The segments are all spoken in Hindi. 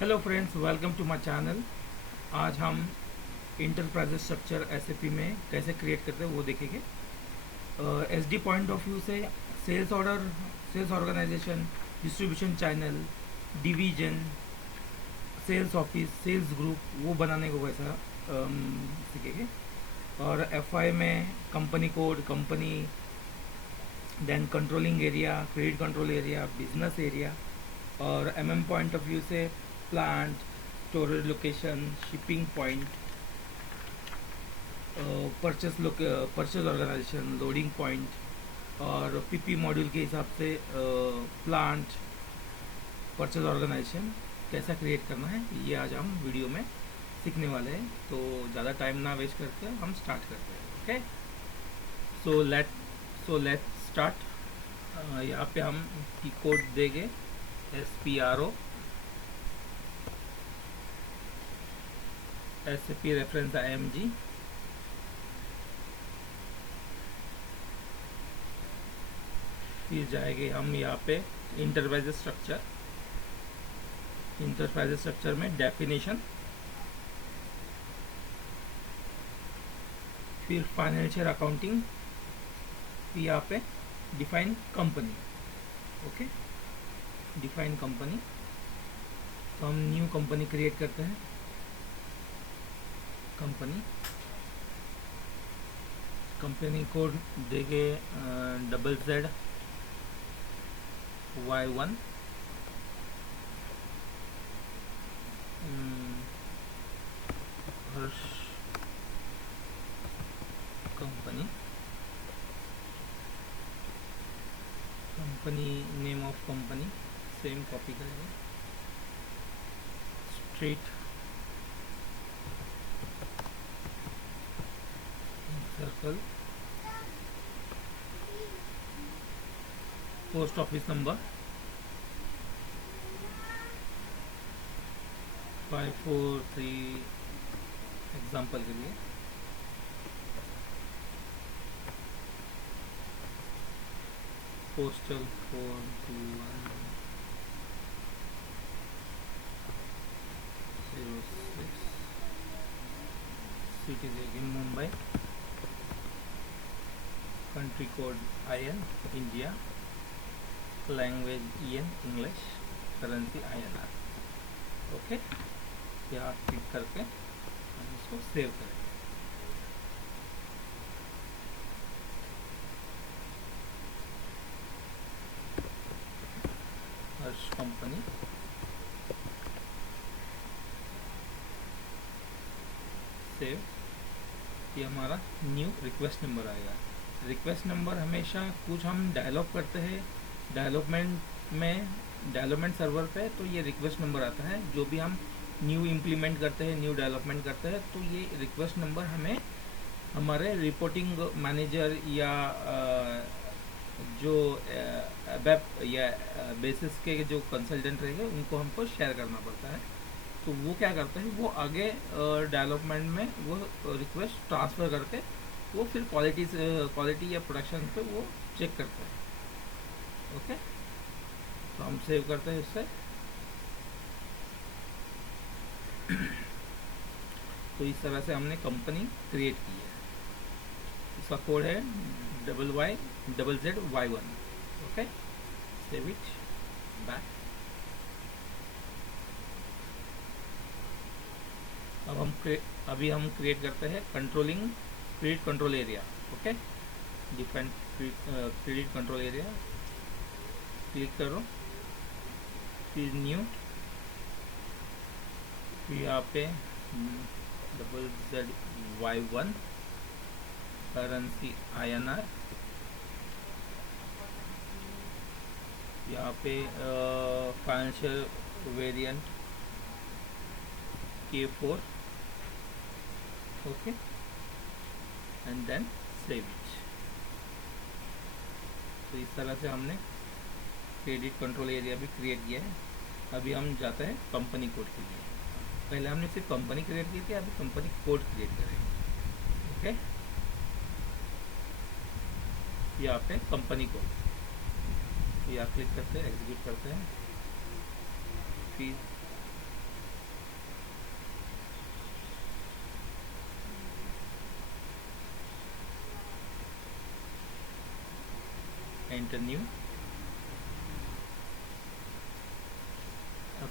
Hello friends, welcome to my channel. आज हम इंटरप्राइज स्ट्रक्चर एसएपी में कैसे क्रिएट करते हैं वो देखेंगे। एसडी पॉइंट ऑफ व्यू से sales order, sales organization, distribution channel, division, sales office, sales group वो बनाने को वैसा सीखेंगे। और एफआई में company code, company, then controlling area, credit control area, business area. और एमएम पॉइंट ऑफ व्यू से plant, storage location, shipping point, purchase organization, loading point. और पीपी मॉड्यूल के हिसाब से प्लांट, परचेज ऑर्गेनाइजेशन कैसा क्रिएट करना है ये आज हम वीडियो में सीखने वाले हैं। तो ज़्यादा टाइम ना वेस्ट करते हम स्टार्ट करते हैं। Okay, so let start. यहाँ पे हम की कोड देंगे SPRO, SAP रेफरेंस IMG। फिर जाएंगे हम यहाँ पे इंटरप्राइज स्ट्रक्चर। इंटरप्राइज स्ट्रक्चर में डेफिनेशन, फिर फाइनेंशियल अकाउंटिंग, फिर यहाँ पे define company. Okay, define company. तो हम न्यू कंपनी क्रिएट करते हैं। कंपनी कंपनी कोड देंगे ZZY1। Harsh company, company name of company same copy करेंगे। Street, circle, post office number 543 example के लिए। पोस्टल 42106, सिटी देगी Mumbai, country code IN India, language EN English, currency INR। Okay, यहाँ क्लिक करके हम इसको सेव करेंगे। Harsh company, save. ये हमारा न्यू रिक्वेस्ट नंबर आएगा। रिक्वेस्ट नंबर हमेशा कुछ हम डेवलप करते हैं डेवलपमेंट सर्वर पे, तो ये रिक्वेस्ट नंबर आता है। जो भी हम न्यू इम्प्लीमेंट करते हैं, न्यू डेवलपमेंट करते हैं, तो ये रिक्वेस्ट नंबर हमें हमारे रिपोर्टिंग मैनेजर या जो वेब या बेसिस के जो कंसल्टेंट रहेंगे उनको हमको शेयर करना पड़ता है। तो वो क्या करते हैं, वो आगे डेवलपमेंट में वो रिक्वेस्ट ट्रांसफ़र करके वो फिर क्वालिटी या प्रोडक्शन पे वो चेक करते हैं। ओके, तो हम सेव करते हैं इससे। तो इस तरह से हमने कंपनी क्रिएट की है। इसका कोड है YYZZY1। Okay, save it back. अभी हम क्रिएट करते हैं controlling credit control area. Okay, different credit control area click करो, फिर न्यू, फिर यहाँ पे ZZY1, करेंसी INR। यहाँ पे financial variant K4। Okay, and then save it. तो इस तरह से हमने क्रेडिट कंट्रोल एरिया भी क्रिएट किया है। अभी हम जाते हैं कंपनी कोड के लिए। पहले हमने सिर्फ कंपनी क्रिएट की थी, अभी कंपनी कोड क्रिएट करेंगे। ओके, यहाँ पे कंपनी कोड, यहाँ क्लिक करते हैं, एग्जीक्यूट करते हैं, फिर enter new,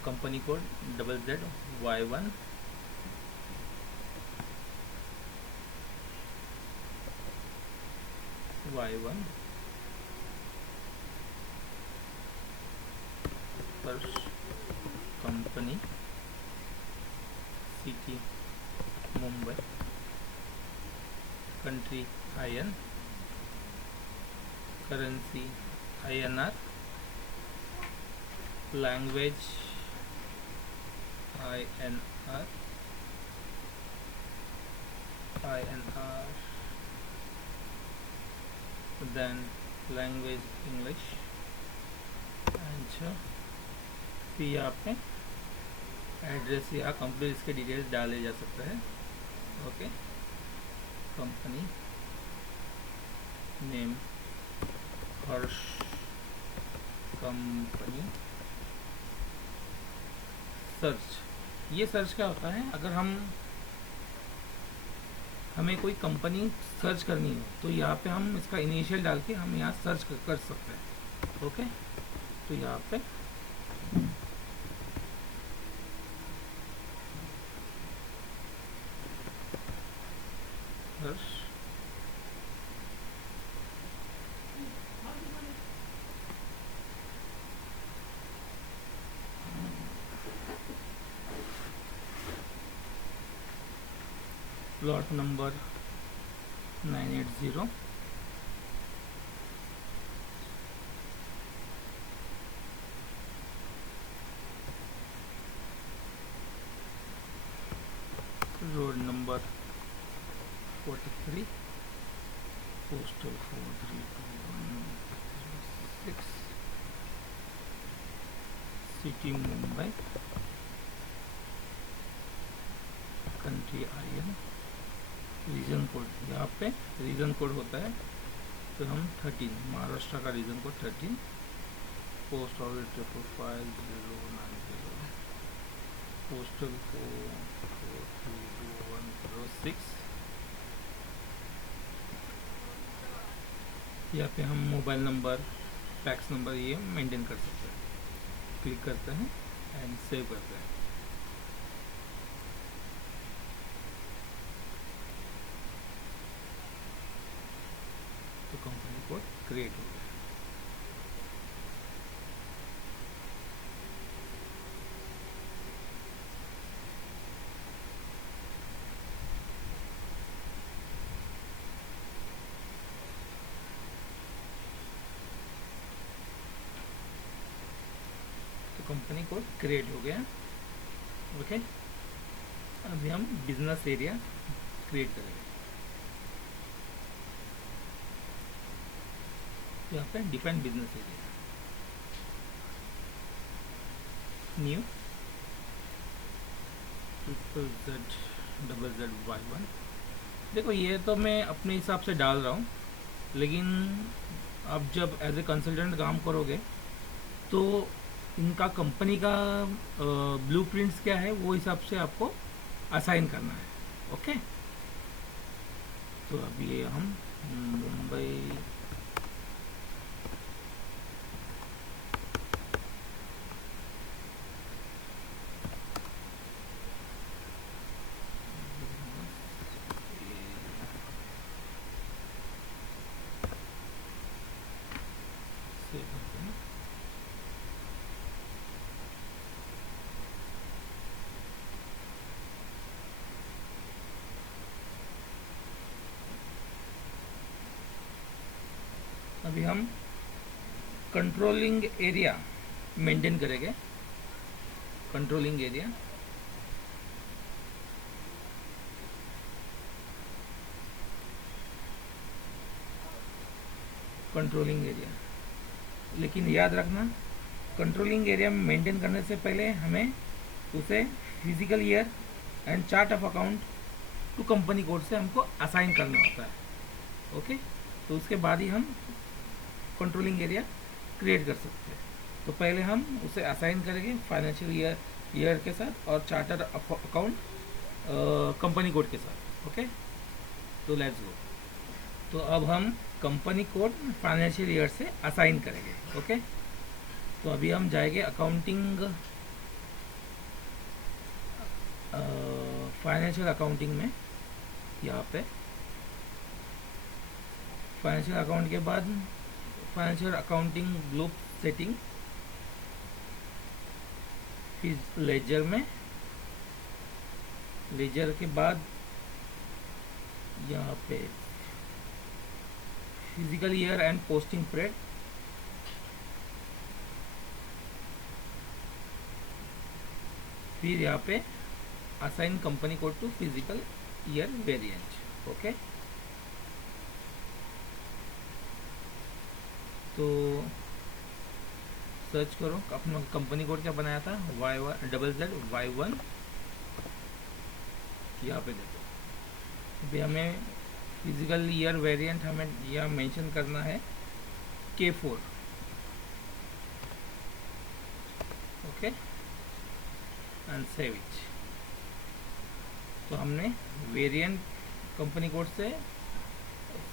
company code ZZY1, Y1 first company, city Mumbai, country IN, currency INR, language INR, then language English। अच्छा, फिर यहाँ पे एड्रेस या कंप्लीट इसके डिटेल्स डाले जा सकता है। ओके, कंपनी नेम हर्ष कंपनी, सर्च। ये सर्च क्या होता है, अगर हमें कोई कंपनी सर्च करनी हो तो यहाँ पे हम इसका इनिशियल डाल के हम यहाँ सर्च कर सकते हैं। ओके, तो यहाँ पे search plot number 980, road number 43, postal 43216, city Mumbai, country IN, region code. यहाँ पे रीजन कोड होता है तो हम 13, महाराष्ट्र का region code 13, post office 55090, postal code 43216। यहाँ पे हम मोबाइल नंबर, फैक्स नंबर ये मेंटेन कर सकते हैं। क्लिक करते हैं एंड सेव करते हैं। तो कंपनी कोड क्रिएट हो गया। तो कंपनी कोड क्रिएट हो गया। ओके, अभी हम बिजनेस एरिया क्रिएट करेंगे। यहाँ पे define business area, new ZZY1। देखो ये तो मैं अपने हिसाब से डाल रहा हूँ, लेकिन आप जब एज ए कंसल्टेंट काम करोगे तो इनका कंपनी का ब्लूप्रिंट्स क्या है वो हिसाब से आपको असाइन करना है। ओके, तो अब ये हम मुंबई से करते हैं। अभी हम कंट्रोलिंग एरिया मेंटेन करेंगे। कंट्रोलिंग एरिया, कंट्रोलिंग एरिया, लेकिन याद रखना कंट्रोलिंग एरिया मेंटेन करने से पहले हमें उसे physical year and chart of account to company code से हमको असाइन करना होता है। ओके, तो उसके बाद ही हम कंट्रोलिंग एरिया क्रिएट कर सकते हैं। तो पहले हम उसे असाइन करेंगे फाइनेंशियल ईयर के साथ और चार्टर अकाउंट कंपनी कोड के साथ। ओके, तो लेट्स गो। तो अब हम कंपनी कोड फाइनेंशियल ईयर से असाइन करेंगे। ओके, तो अभी हम जाएंगे अकाउंटिंग, फाइनेंशियल अकाउंटिंग में। यहाँ पे फाइनेंशियल अकाउंट के बाद फाइनेंशियल अकाउंटिंग ग्रुप सेटिंग, फिर लेजर में, लेजर के बाद यहाँ पे physical year and posting period, फिर यहाँ पे assign company code to physical year variant. Okay, तो सर्च करो अपना कंपनी कोड क्या बनाया था, YZ यहाँ पे देखो। अभी हमें फिजिकल ईयर वेरिएंट हमें यहाँ मेंशन करना है K4। Okay, and save it. तो हमने वेरिएंट कंपनी कोड से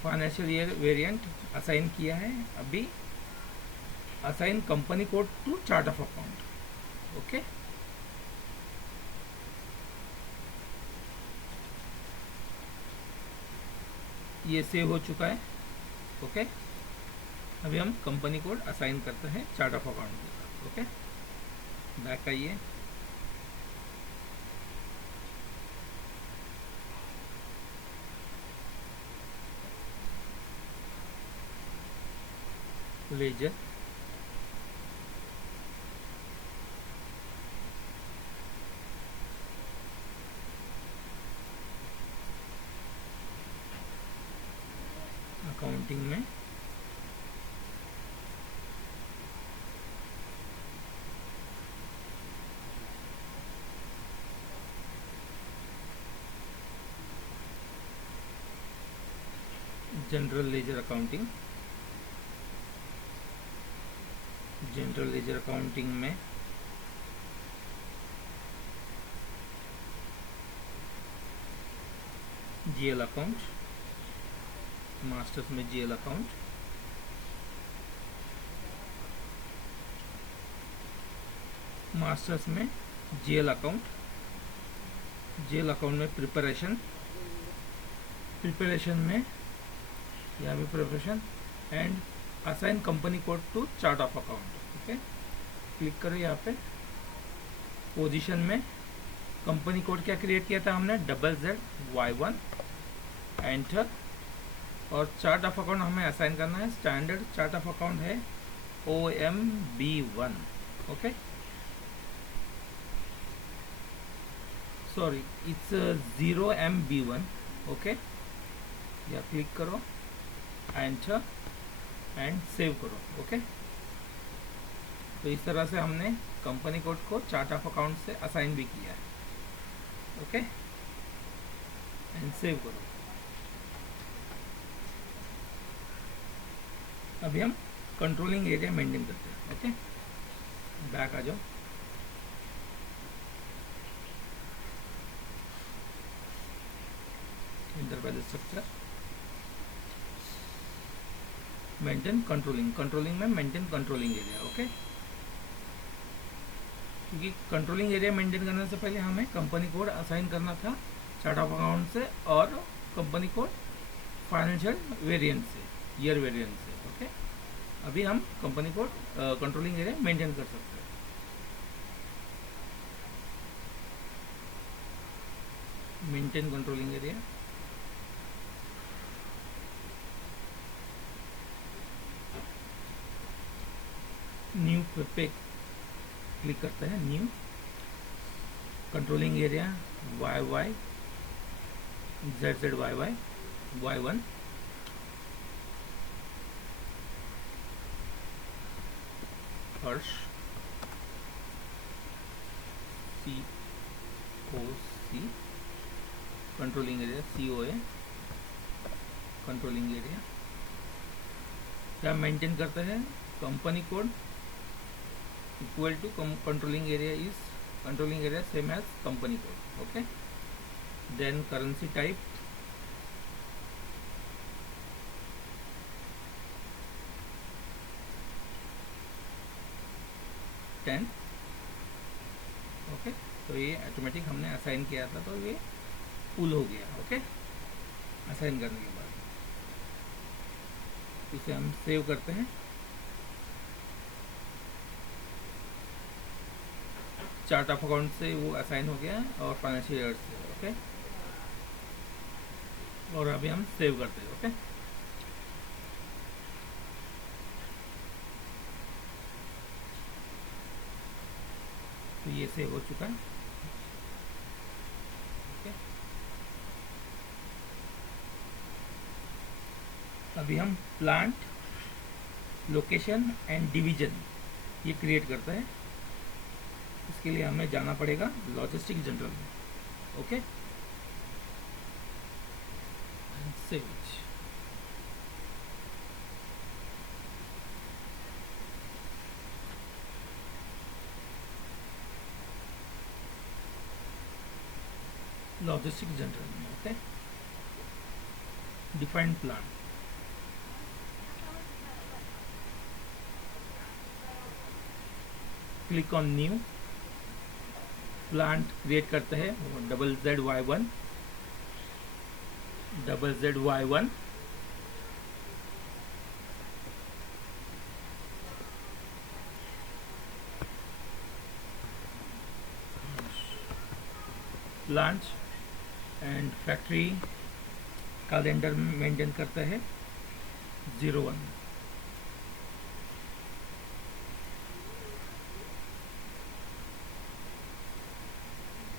फाइनेंशियल ईयर वेरिएंट असाइन किया है। अभी assign company code to chart of account. Okay, ये सेव हो चुका है। ओके, अभी हम कंपनी कोड असाइन करते हैं चार्ट ऑफ अकाउंट के साथ। ओके, बैक आइए। लेजर, अकाउंटिंग में general ledger accounting, general ledger accounting में GL अकाउंट, मास्टर्स में GL अकाउंट, मास्टर्स में GL अकाउंट, GL अकाउंट में प्रिपरेशन, प्रिपरेशन में यहाँ पे preparation and assign company code to chart of account. Okay, click करो यहाँ पे। पोजीशन में कंपनी कोड क्या क्रिएट किया था हमने, ZZY1, एंटर। और चार्ट ऑफ अकाउंट हमें असाइन करना है, स्टैंडर्ड चार्ट ऑफ अकाउंट है OMB1। Okay, sorry it's 0MB1। Okay, या क्लिक करो, एंटर एंड सेव करो। ओके, तो इस तरह से हमने कंपनी कोड को चार्ट ऑफ अकाउंट से असाइन भी किया है। ओके, एंड सेव करो। अभी हम कंट्रोलिंग एरिया मेंटेन करते हैं। ओके, बैक आ जाओ। Enterprise structure, maintain controlling, controlling में मेंटेन कंट्रोलिंग एरिया। ओके, क्योंकि कंट्रोलिंग एरिया मेंटेन करने से पहले हमें कंपनी कोड असाइन करना था चार्ट ऑफ अकाउंट से और कंपनी कोड फाइनेंशियल वेरिएंट से, ईयर वेरिएंट से। ओके, अभी हम company code controlling area maintain कर सकते हैं। मेंटेन कंट्रोलिंग एरिया, न्यू पे क्लिक करते हैं, new controlling area YY ZZYY Y1, Harsh COC, controlling area COA, controlling area क्या मेंटेन करते हैं, company code equal to controlling area is controlling area same as company code. Okay, then currency type 10। Okay, तो ये ऑटोमेटिक हमने असाइन किया था तो ये पुल हो गया। ओके, असाइन करने के बाद इसे हम सेव करते हैं। चार्ट ऑफ अकाउंट से वो असाइन हो गया और फाइनेंशियल ईयर से। ओके, और अभी हम सेव करते हैं। ओके, तो ये सेव हो चुका है। ओके, अभी हम प्लांट, लोकेशन एंड डिवीजन ये क्रिएट करते हैं। इसके लिए हमें जाना पड़ेगा लॉजिस्टिक जनरल में। Okay, save it. Logistic general में। Okay, defined plan, click on new plant create करते हैं। ZZY1 ZZY1 plant and factory calendar maintain करते हैं 01।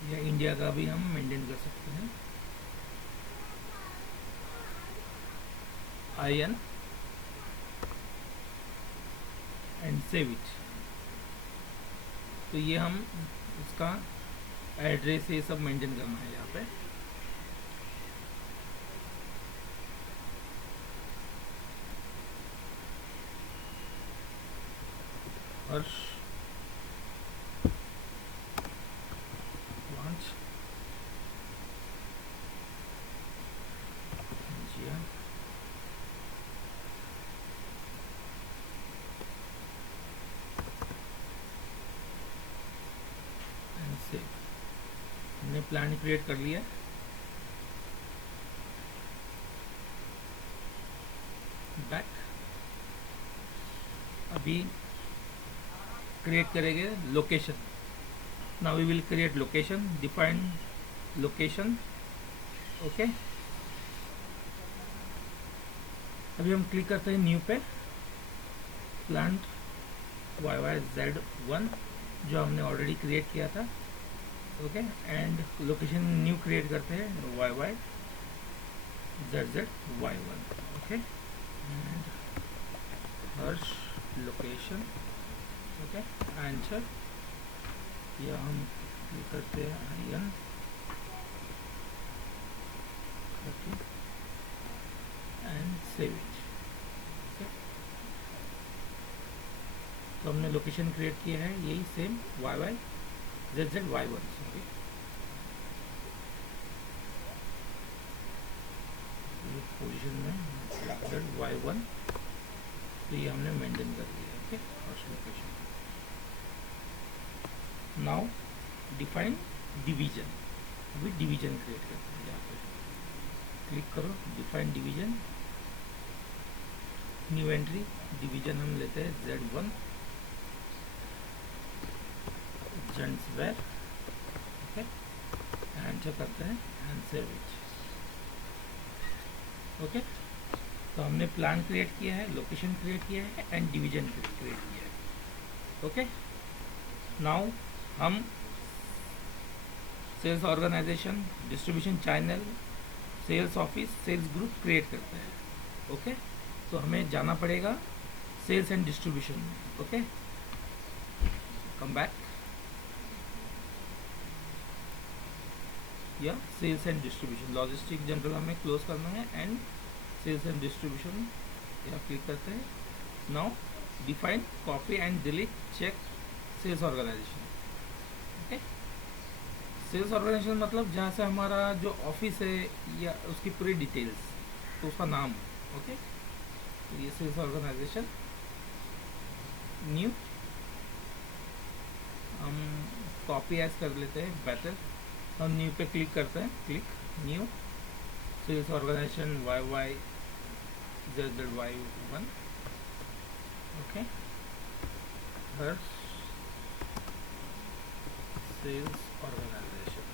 या इंडिया का भी हम मेंटेन कर सकते हैं IN एंड सेव इट। तो ये हम इसका एड्रेस ये सब मेंटेन करना है यहाँ पे। हर्ष लॉन्च जिया एंड सेव। हमने प्लान क्रिएट कर लिया। बैक, अभी क्रिएट करेंगे location. Now we will create location, define location. Okay, अभी हम क्लिक करते हैं न्यू पे, प्लांट YYZ1 जो हमने ऑलरेडी क्रिएट किया था। Okay, and location new create करते हैं YYZZY1। Okay, and Harsh location. Okay, answer या हम क्लिक करते हैं IN। Okay, and save it. तो हमने लोकेशन क्रिएट किया है यही सेम YYZZY1। सॉरी, पोजीशन में ZY1 तो ये हमने मेंटेन कर लिया। Okay, first location. Now define division. अभी डिवीजन क्रिएट करते हैं। यहाँ पे क्लिक करो, define division, new entry, division हम लेते हैं Z1 जेंट्सवेयर। ओके, एंटर करते हैं एंड सेव इट। ओके, तो हमने प्लान क्रिएट किया है, लोकेशन क्रिएट किया है एंड डिवीजन क्रिएट किया है। ओके, नाउ हम sales organization, distribution channel, sales office, sales group create करते हैं। ओके, तो हमें जाना पड़ेगा सेल्स एंड डिस्ट्रीब्यूशन में। ओके, कम बैक, या sales and distribution, logistic general हमें क्लोज करना है एंड सेल्स एंड डिस्ट्रीब्यूशन यहाँ क्लिक करते हैं। Now define copy and delete check sales organisation. Okay, sales organization मतलब जहाँ से हमारा जो ऑफिस है या उसकी पूरी डिटेल्स, तो उसका नाम। ओके, तो ये सेल्स ऑर्गेनाइजेशन न्यू हम कॉपी एज कर लेते हैं बेटर। हम न्यू पे क्लिक करते हैं, click new, sales organisation Y Y Z Z Y 1, okay, Harsh sales organisation,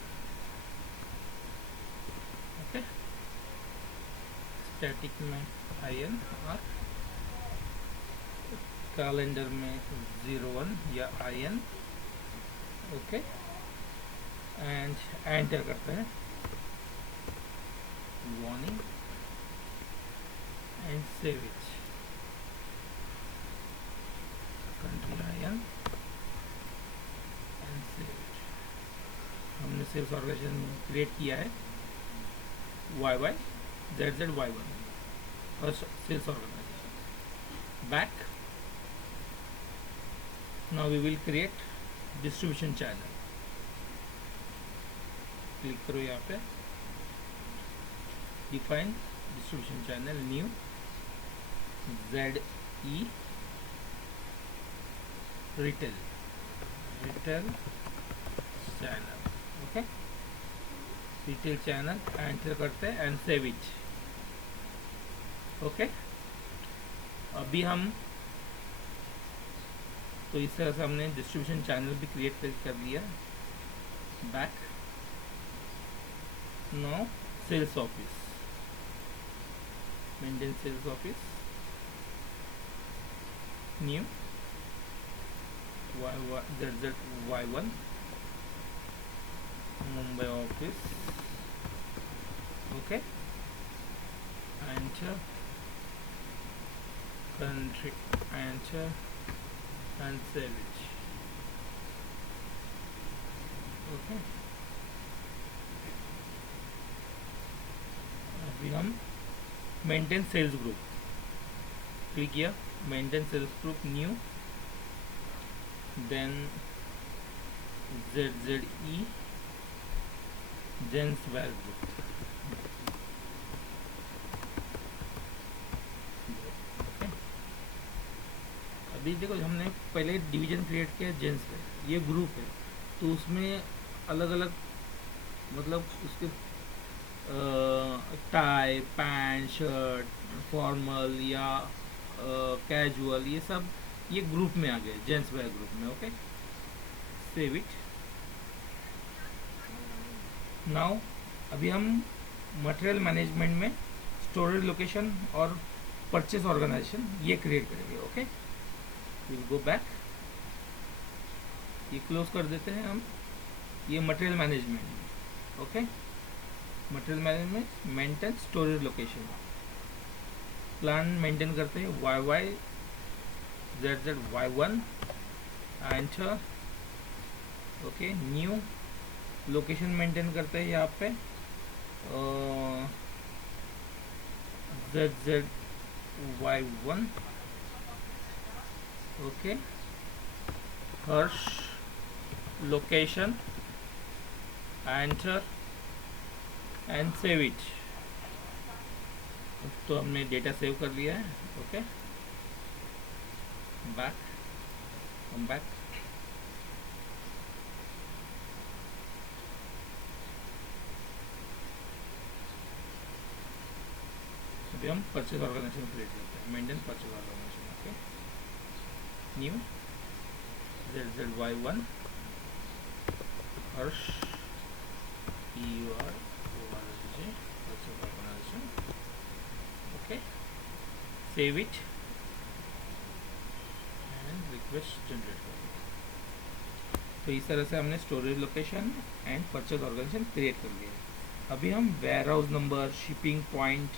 okay, static में IN और कैलेंडर में 01 या IN, ओके, एंड एंटर करते हैं, warning and save it, country IN and save it. हमने सेल्स ऑर्गेनाइजेशन क्रिएट किया है YY ZZ Y1 first sales organisation. Back, now we will create distribution channel। Click करो यहाँ पे, define distribution channel, new ZE retail channel, okay, retail channel enter करते हैं एंड सेव इट, ओके। अभी हम तो इस तरह से हमने डिस्ट्रीब्यूशन चैनल भी क्रिएट कर दिया। Back, no sales office, maintain sales office, new ZZ Y1 Mumbai office, okay, enter country, enter and save it, okay। अभी हम मेंटेन सेल्स ग्रुप क्लिक किया, maintain sales group, new, then ZZE gents wear group, अभी देखो हमने पहले डिवीजन क्रिएट किया जेंट्स वेयर, ये ग्रुप है तो उसमें अलग अलग मतलब उसके टाई, पैंट, शर्ट, फॉर्मल या कैजुअल, ये सब ये ग्रुप में आ गए, जेंट्स वेयर ग्रुप में, ओके। Save it. नाउ अभी हम मटेरियल मैनेजमेंट में स्टोरेज लोकेशन और परचेस ऑर्गेनाइजेशन ये क्रिएट करेंगे, ओके। विल गो बैक, ये क्लोज कर देते हैं हम, ये material management, okay. Material management, maintain storage location, plan maintain करते हैं YY ZZ Y1 enter, okay. New location maintain करते हैं यहाँ पे ZZ Y1, okay. Harsh location enter and save it. तो हमने डेटा सेव कर लिया है, ओके। बैक, कम बैक, अभी हम परचेज ऑर्गेनाइजेशन क्रिएट करते हैं, maintain purchase organization, okay. New ZZ Y1 Harsh EUR purchase organization, okay. Save it and request generate कर। तो इस तरह से हमने storage location and purchase organization create कर लिया। अभी हम warehouse number, shipping point,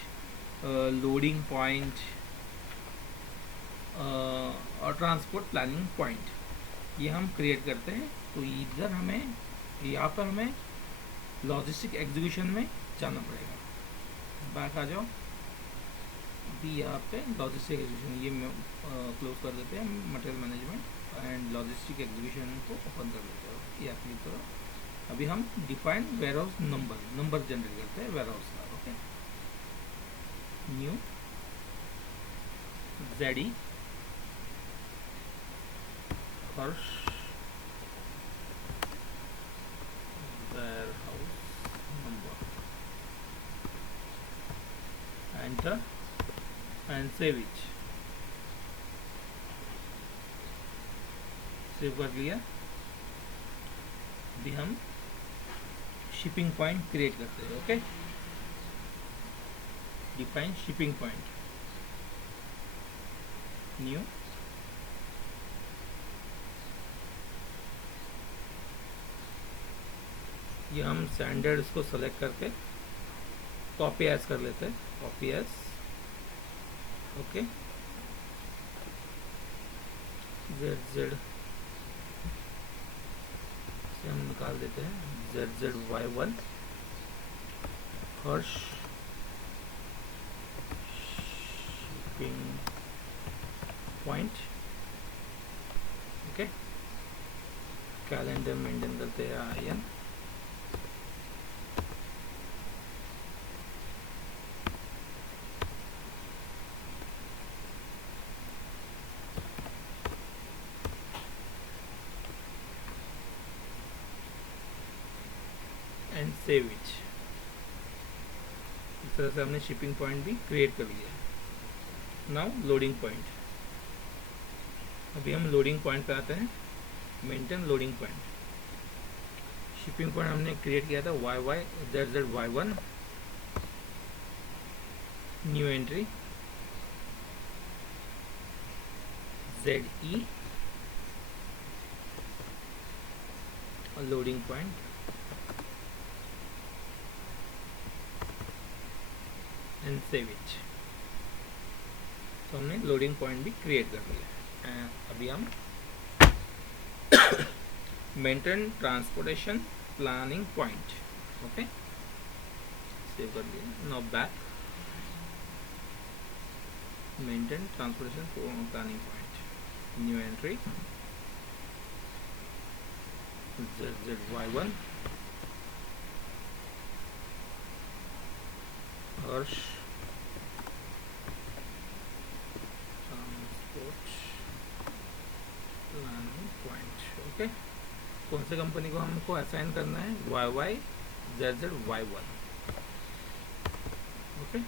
loading point और ट्रांसपोर्ट प्लानिंग पॉइंट ये हम क्रिएट करते हैं। तो इधर हमें यहाँ पर हमें लॉजिस्टिक एग्जीक्यूशन में जाना पड़ेगा। बैक आ जाओ, अभी यहाँ पे लॉजिस्टिक एग्जीक्यूशन ये क्लोज कर देते हैं, material management and logistic execution को ओपन कर देते हैं, या क्लिक करो। अभी हम define warehouse number generate करते हैं वेयर हाउस का, okay. New ZE Harsh warehouse number, enter and save it. Save कर लिया। अभी हम शिपिंग पॉइंट क्रिएट करते हैं। Okay, define shipping point, new, ये हम स्टैंडर्ड इसको सेलेक्ट करके कॉपी एज कर लेते हैं, कॉपी एज। ओके, ZZ से हम निकाल देते हैं, ZZY1 Harsh shipping point. Okay, calendar maintain करते हैं IN, एंड सेव इट। इस तरह से हमने शिपिंग पॉइंट भी क्रिएट कर लिया। नाउ लोडिंग पॉइंट, अभी हम लोडिंग पॉइंट पे आते हैं। Maintain loading point, shipping point हमने क्रिएट किया था ZZY1, न्यू एंट्री ZE और loading point, and save it. तो हमने लोडिंग पॉइंट भी क्रिएट कर लिया। अभी हम maintain transportation planning point, okay, save कर लिया। Now back, maintain transportation planning point, new entry ZZY1 हर्ष ट्रांसपोर्ट प्लानिंग पॉइंट। ओके, कौन से कंपनी को हमको असाइन करना है? ZZY1। ओके,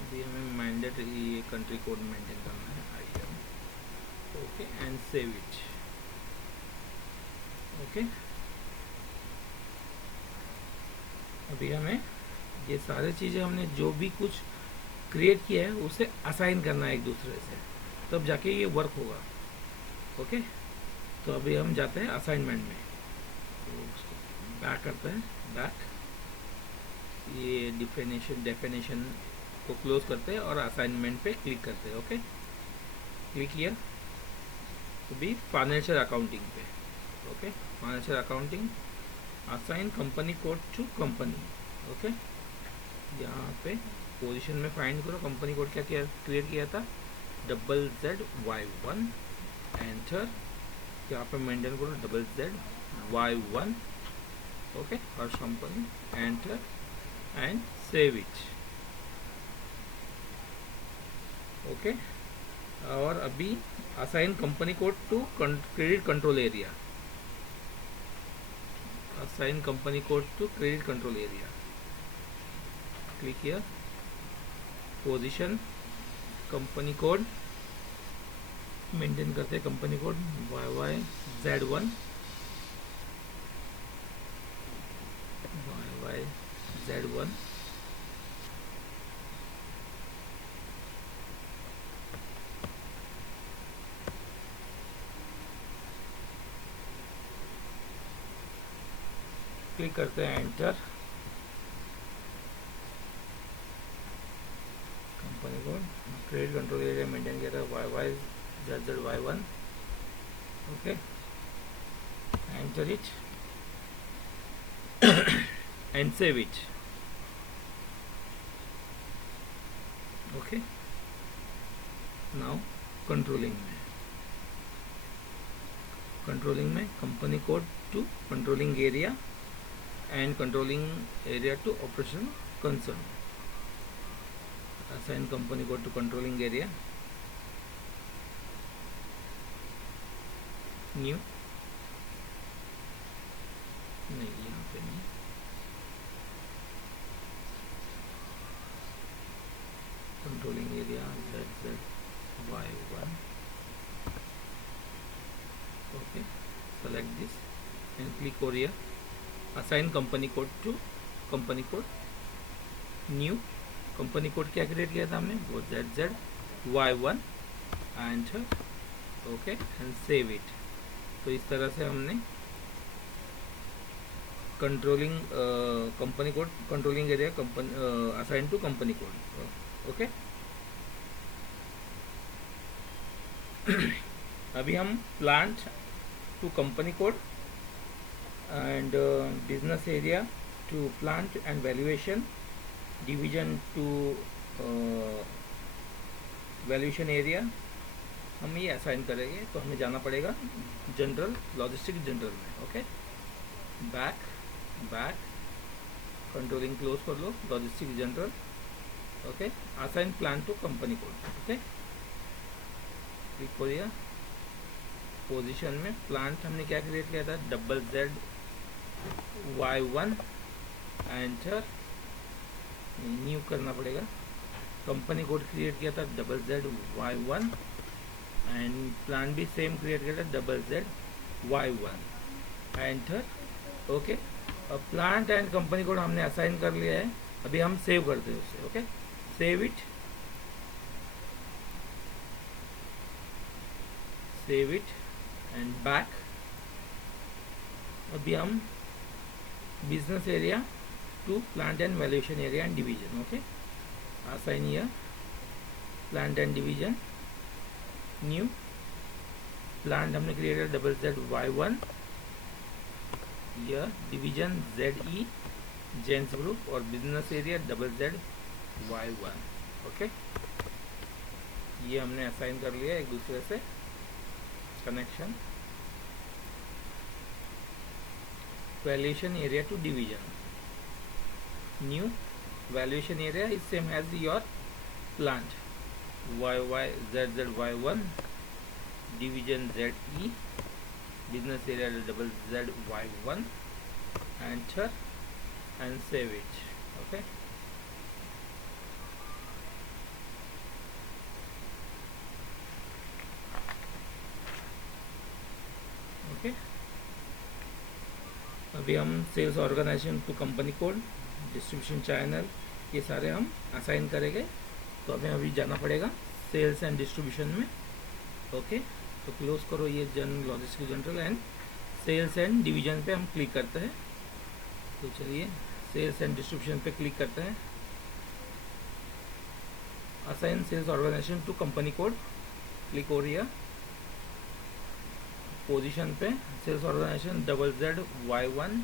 अभी हमें मैंडेटरी कंट्री कोड मेंटेन करना है IM। Okay, and save it. Okay, अभी हमें ये सारी चीज़ें हमने जो भी कुछ क्रिएट किया है उसे असाइन करना है एक दूसरे से, तब जाके ये वर्क होगा। ओके, तो अभी हम जाते हैं असाइनमेंट में, तो बैक करते हैं, बैक, ये डेफिनेशन को क्लोज करते हैं और असाइनमेंट पे क्लिक करते हैं। ओके, क्लिक किया तो भी फाइनेंशियल अकाउंटिंग पे। Okay, financial accounting, assign company code to company. Okay, यहाँ पे पोजीशन में फाइंड करो कंपनी कोड क्या क्रिएट किया था, ZZY1, एंटर। यहाँ पे मेंटेन करो ZZY1। Okay, Harsh company, enter and save it. Okay, और अभी assign company code to credit control area, assign company code to credit control area, click किया, पोजीशन कंपनी कोड मेंटेन करते हैं, company code YYZ1, YYZ1, click करते हैं, enter, company code credit control area maintain किया था YYZZY1। Okay, enter it and save it. Okay, now controlling में company code to controlling area and controlling area to operation concern, assign company code to controlling area, new, नहीं, यहाँ पे नहीं, controlling area ZZY1, okay, select this and click over here, assign company code to company code, new company code क्या क्रिएट किया था हमने, वो ZZY1, enter, okay and save it. तो इस तरह से हमने controlling company code, controlling area company assign to company code, okay. अभी हम plant to company code and business area to plant and valuation, division to valuation area हम ये असाइन करेंगे। तो हमें जाना पड़ेगा जनरल लॉजिस्टिक जनरल में, ओके। बैक कंट्रोलिंग क्लोज कर लो, logistic general, okay. Assign plan to company code, okay, click करिए। पोजीशन में प्लांट हमने क्या क्रिएट किया था, ZZY1, एंटर, न्यू करना पड़ेगा। कंपनी कोड क्रिएट किया था ZZY1 एंड प्लान भी सेम क्रिएट किया था ZZY1, एंटर, ओके। अब प्लांट एंड कंपनी कोड हमने असाइन कर लिया है, अभी हम सेव करते हैं उसे, okay. Save it and back. अभी हम business area to plant and valuation area and division, okay, assign here plant and division, new plant हमने क्रिएट किया ZZY1, यह डिवीजन ZE जेंट्स ग्रुप और बिजनेस एरिया ZZY1, ओके। ये हमने असाइन कर लिया एक दूसरे से connection. Valuation area to division, new valuation area is same as your plant, ZZY1, division ZE, business area ZZY1, enter and save it, okay। Okay, अभी हम sales organization to company code, distribution channel, ये सारे हम असाइन करेंगे। तो हमें अभी जाना पड़ेगा सेल्स एंड डिस्ट्रीब्यूशन में, ओके। तो क्लोज करो ये logistic general and sales and division पे हम क्लिक करते हैं। तो चलिए सेल्स एंड डिस्ट्रीब्यूशन पे क्लिक करते हैं, assign sales organization to company code, click हो रही है। पोजीशन पे sales organization ZZY1,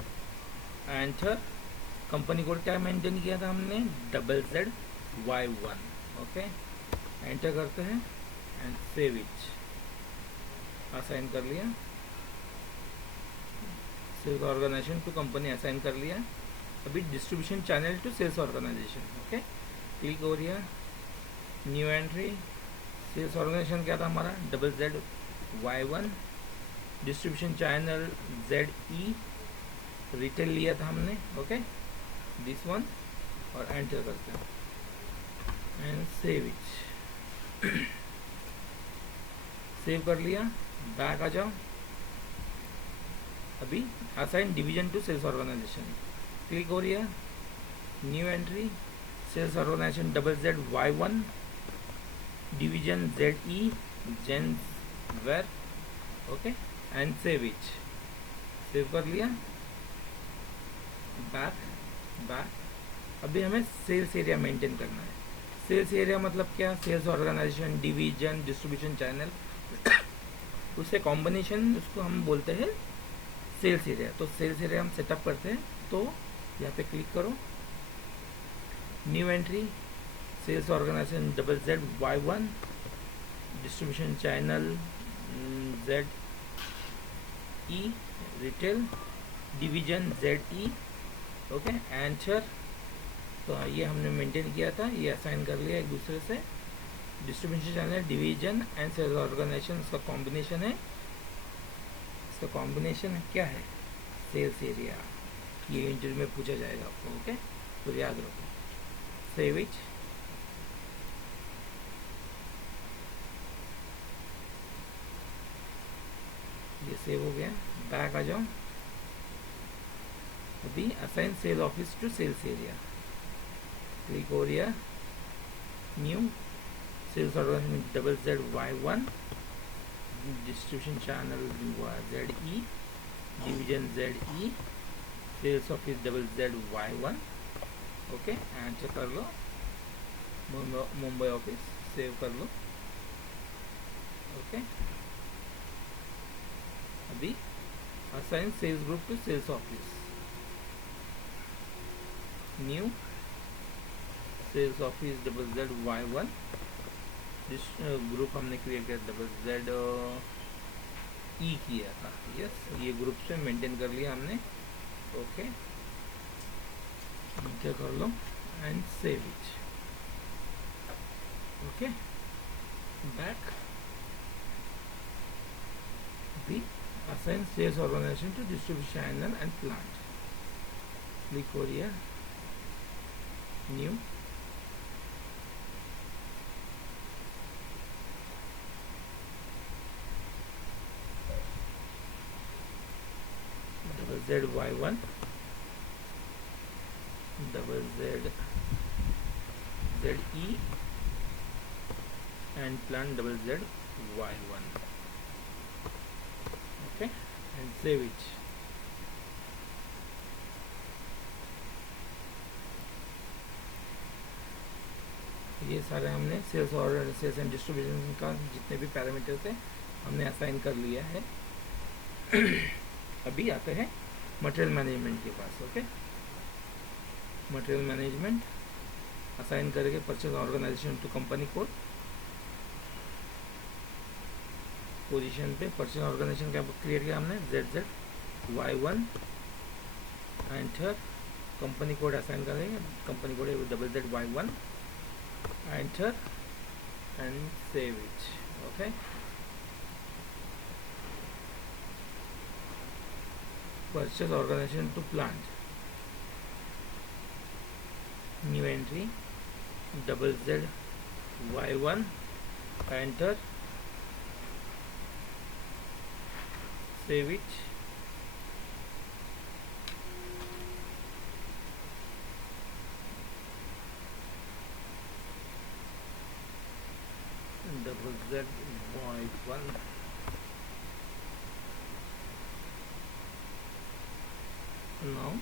enter, company code क्या मेंटेन किया था हमने, ZZY1, ओके, एंटर करते हैं एंड सेव इट, असाइन कर लिया। Sales organization to company assign कर लिया। अभी distribution channel to sales organisation, okay, click हो रही है, न्यू एंट्री। सेल्स ऑर्गेनाइजेशन क्या था हमारा, ZZY1, distribution channel ZE, retail लिया था हमने, ओके, दिस वन, और एंटर करते हैं एंड सेव इट। सेव कर लिया, बैक आ जाओ। अभी assign division to sales organization, click हो रही है, new entry, sales organization ZZY1, division ZE gents wear, okay, and save it. Save कर लिया, बैक। अभी हमें सेल्स एरिया मेंटेन करना है। सेल्स एरिया मतलब क्या, sales organization, division, distribution channel, उससे कॉम्बिनेशन, उसको हम बोलते हैं सेल्स एरिया। तो सेल्स एरिया हम सेटअप करते हैं। तो यहाँ पे क्लिक करो, new entry, sales organization ZZY1, distribution channel ZE, retail, division ZE, okay, enter. तो ये हमने मेंटेन किया था, ये असाइन कर लिया एक दूसरे से। Distribution channel, division and sales organisation, इसका कॉम्बिनेशन है। इसका कॉम्बिनेशन क्या है, सेल्स एरिया। ये इंटरव्यू में पूछा जाएगा आपको। ओके, तो याद रखो। Save it. ये सेव हो गया। बैक आ जाओ। अभी assign sale office to sales area, click हो रहा। New sales organisation double Z Y one, distribution channel Z E, division Z E, sales office double Z Y one. Okay, enter कर लो। मुंबई ऑफिस सेव कर लो। ओके, अभी assign sales group to sales office, new sales office double Z Y one, जिस ग्रुप हमने क्रिएट किया डबल जेड ई किया था। यस, ये ग्रुप से मेंटेन कर लिया हमने। ओके, क्या कर लो and save it. Okay, back. the assign sales organization to distribution channel and plant, click over here, new, double Z Y1, double Z ZE and plant double Z Y1. Okay, and save it. ये सारे हमने सेल्स और सेल्स एंड डिस्ट्रीब्यूशन का जितने भी पैरामीटर थे हमने असाइन कर लिया है। अभी आते हैं मटेरियल मैनेजमेंट के पास। ओके, मटेरियल मैनेजमेंट असाइन करके purchase organisation to company code, position पे परचेज ऑर्गेनाइजेशन का क्रिएट किया हमने ZZY1, enter. Company code assign करेंगे, company code double ZY1, enter and save it. Okay, purchase organisation to plant, new entry double ZY1, enter, save it। double ZY1, now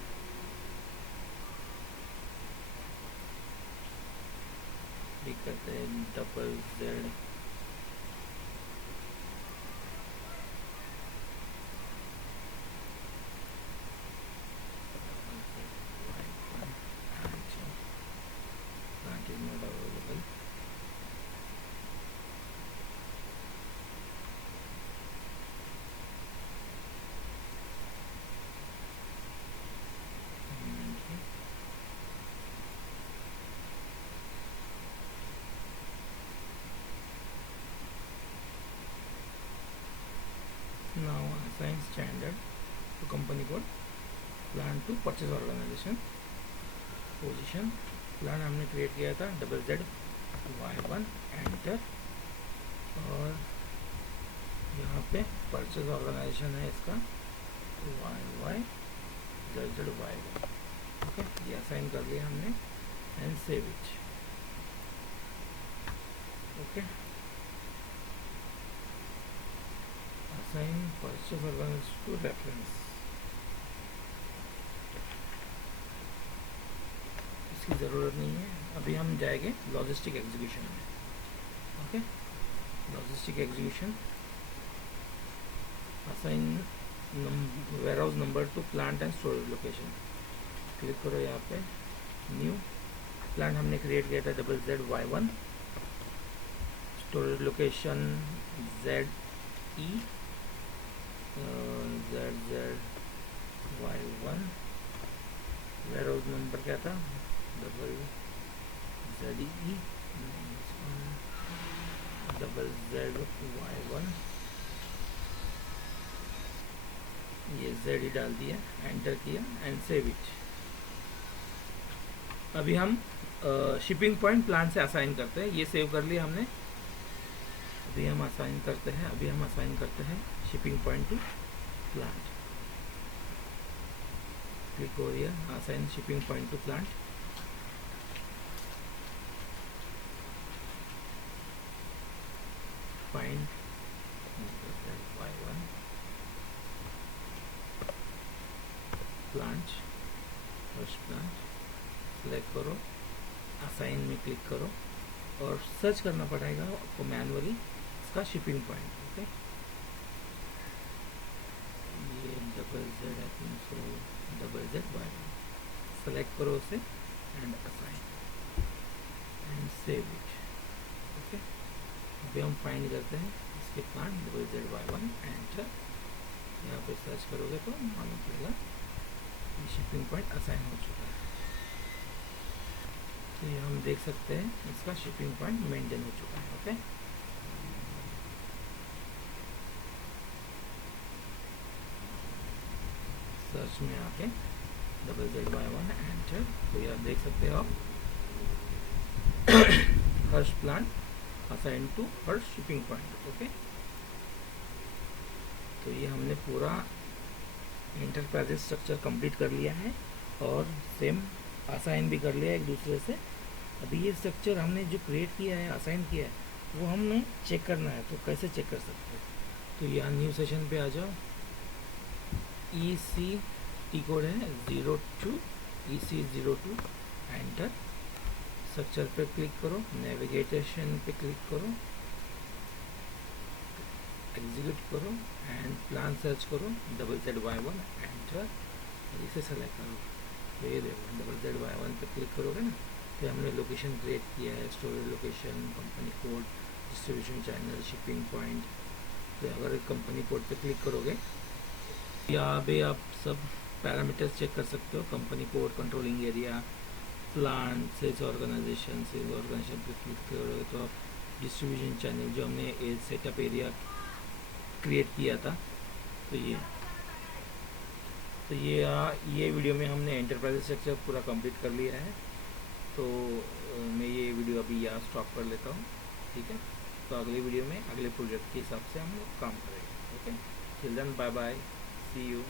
we करते हैं double Z now assign standard to company code, plan to purchase organization, position plan हमने क्रिएट किया था डबल ZY1, एंटर, और यहाँ पे परचेज ऑर्गेनाइजेशन है इसका YYZZY1। ओके, ये असाइन कर लिया हमने and save it. Okay, assign purchase organization to reference, इसकी ज़रूरत नहीं है। अभी हम जाएंगे लॉजिस्टिक एग्जीक्यूशन में। Okay, logistic execution assign warehouse number two plant and storage location, click करो यहाँ पे, न्यू प्लांट हमने क्रिएट किया था double ZY1, storage location ZE ZZY1, warehouse number क्या था डबल ZE डबल ZY1, ये जेड डाल दिया, एंटर किया एंड सेव इट। अभी हम शिपिंग पॉइंट प्लान से असाइन करते हैं। ये सेव कर लिया हमने। अभी हम असाइन करते हैं shipping point to plant. Click हो गया, assign shipping point to plant. Find y1 plant, first plant select करो, असाइन में क्लिक करो और सर्च करना पड़ेगा आपको मैनुअली इसका शिपिंग पॉइंट। ओके, ये double Z I think so, double Z Y select करो उसे and assign and save it. Okay, अभी हम फाइंड करते हैं इसके plant double Z Y one, enter. यहाँ पे सर्च करोगे तो मालूम पड़ेगा शिपिंग पॉइंट असाइन हो चुका है। तो ये हम देख सकते हैं इसका शिपिंग पॉइंट मेंटेन हो चुका है। ओके, सर्च में आके double Z Y one enter. तो ये आप देख सकते हो आप Harsh plan assign to Harsh shipping point. Okay, तो ये हमने पूरा इंटरप्राइजेज स्ट्रक्चर कंप्लीट कर लिया है और सेम असाइन भी कर लिया एक दूसरे से। अभी ये स्ट्रक्चर हमने जो क्रिएट किया है, असाइन किया है, वो हमें चेक करना है। तो कैसे चेक कर सकते हैं? तो यहाँ न्यू सेशन पे आ जाओ, EC टी कोड है 02 EC02, एंटर। स्ट्रक्चर पे क्लिक करो, नेविगेशन पे क्लिक करो, एग्जीक्यूट करो एंड प्लान सर्च करो double Z Y one, enter. इसे सेलेक्ट करो। तो ये देखो डबल जेड वाई वन पे क्लिक करोगे ना, तो हमने लोकेशन क्रिएट किया है, storage location, company code, distribution channel, shipping point. तो अगर कंपनी कोड पे क्लिक करोगे, यहाँ पे आप सब पैरामीटर्स चेक कर सकते हो। Company code, controlling area, plan, sales organisation पे क्लिक करोगे तो आप डिस्ट्रीब्यूशन चैनल जो हमने सेटअप एरिया क्रिएट किया था, तो ये वीडियो में हमने एंटरप्राइज स्ट्रक्चर पूरा कंप्लीट कर लिया है। तो मैं ये वीडियो अभी यहाँ स्टॉप कर लेता हूँ। ठीक है, तो अगले वीडियो में अगले प्रोजेक्ट के हिसाब से हम लोग काम करेंगे। Okay, children, bye bye, see you.